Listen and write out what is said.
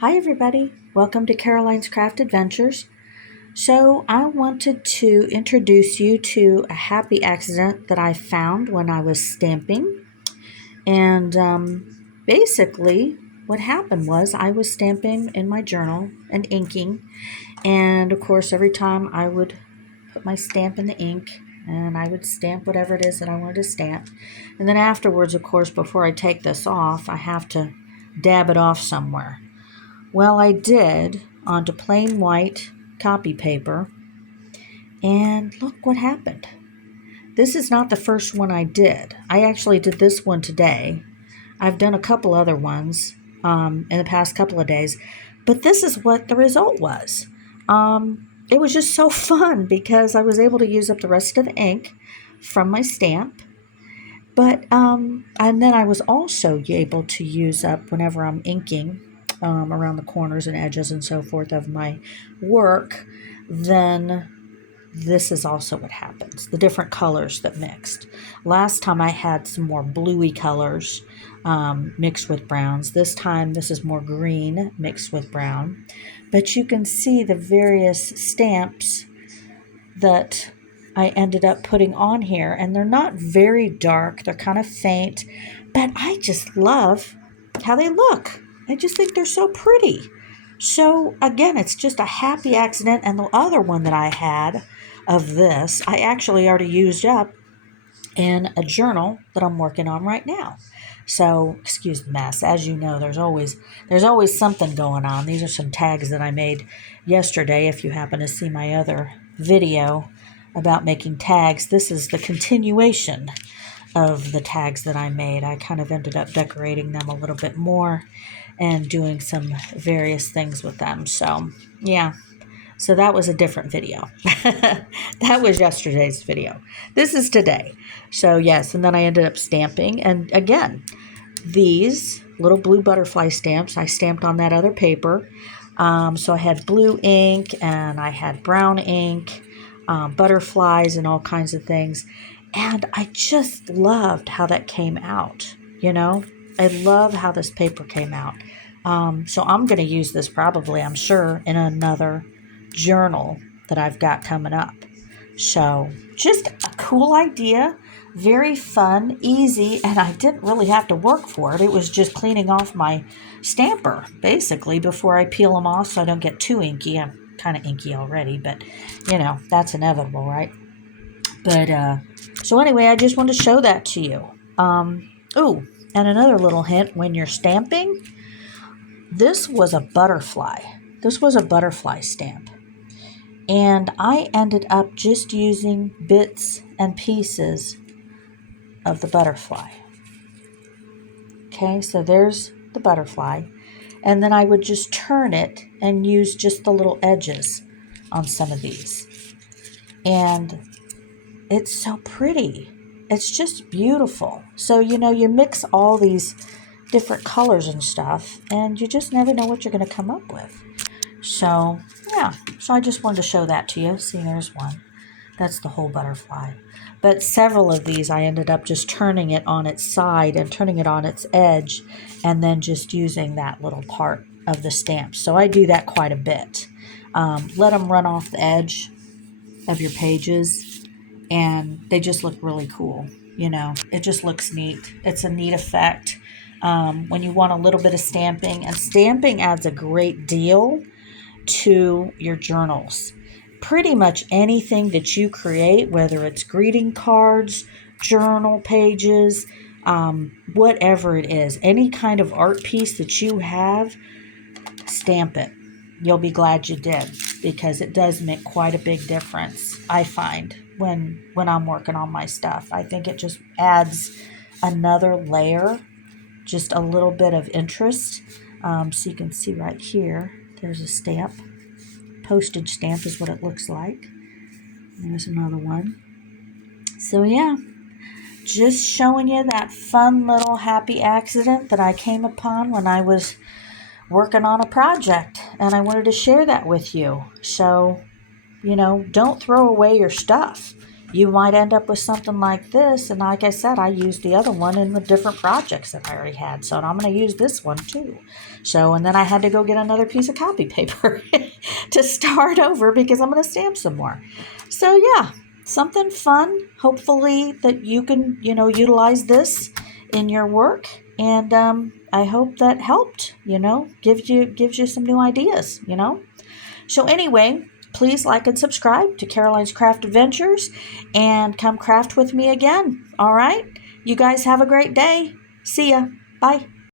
Hi everybody, welcome to Caroline's Craft Adventures. So I wanted to introduce you to a happy accident that I found when I was stamping. And basically what happened was I was stamping in my journal and inking. And of course every time I would put my stamp in the ink and I would stamp whatever it is that I wanted to stamp. And then afterwards, of course, before I take this off, I have to dab it off somewhere. Well, I did onto plain white copy paper, and look what happened. This is not the first one I did. I actually did this one today. I've done a couple other ones in the past couple of days, but this is what the result was. It was just so fun because I was able to use up the rest of the ink from my stamp. But and then I was also able to use up whenever I'm inking around the corners and edges and so forth of my work, then this is also what happens. The different colors that mixed. Last time I had some more bluey colors mixed with browns. This time this is more green mixed with brown. But you can see the various stamps that I ended up putting on here, and they're not very dark. They're kind of faint, but I just love how they look. I just think they're so pretty. So again, it's just a happy accident. And the other one that I had of this, I actually already used up in a journal that I'm working on right now. So, excuse the mess. As you know, there's always something going on. These are some tags that I made yesterday. If you happen to see my other video about making tags, this is the continuation of the tags that I made. I kind of ended up decorating them a little bit more and doing some various things with them. So, yeah. So that was a different video. That was yesterday's video. This is today. So yes, and then I ended up stamping. And again, these little blue butterfly stamps, I stamped on that other paper. So I had blue ink and I had brown ink, butterflies and all kinds of things. And I just loved how that came out, I love how this paper came out. So I'm going to use this probably, I'm sure, in another journal that I've got coming up. So just a cool idea, very fun, easy, and I didn't really have to work for it. It was just cleaning off my stamper, basically, before I peel them off so I don't get too inky. I'm kind of inky already, but, that's inevitable, right? But, so anyway, I just wanted to show that to you. Oh, and another little hint, when you're stamping, this was a butterfly. This was a butterfly stamp. And I ended up just using bits and pieces of the butterfly. Okay, so there's the butterfly. And then I would just turn it and use just the little edges on some of these. And it's so pretty. It's just beautiful. So, you mix all these different colors and stuff, and you just never know what you're going to come up with. So, yeah. So I just wanted to show that to you. See, there's one. That's the whole butterfly. But several of these, I ended up just turning it on its side and turning it on its edge, and then just using that little part of the stamp. So I do that quite a bit. Let them run off the edge of your pages, and they just look really cool. It just looks neat. It's a neat effect when you want a little bit of stamping, and stamping adds a great deal to your journals. Pretty much anything that you create, whether it's greeting cards, journal pages, whatever it is, any kind of art piece that you have, stamp it. You'll be glad you did, because it does make quite a big difference, I find, when I'm working on my stuff. I think it just adds another layer, just a little bit of interest. So you can see right here, there's a stamp. Postage stamp is what it looks like. There's another one. So yeah, just showing you that fun little happy accident that I came upon when I was working on a project, and I wanted to share that with you. So, don't throw away your stuff. you might end up with something like this. And like I said, I used the other one in the different projects that I already had. So I'm going to use this one too. So, and then I had to go get another piece of copy paper to start over because I'm going to stamp some more. So yeah, something fun. Hopefully that you can, utilize this in your work. And I hope that helped, gives you some new ideas, So anyway, please like and subscribe to Caroline's Craft Adventures and come craft with me again. All right? You guys have a great day. See ya. Bye.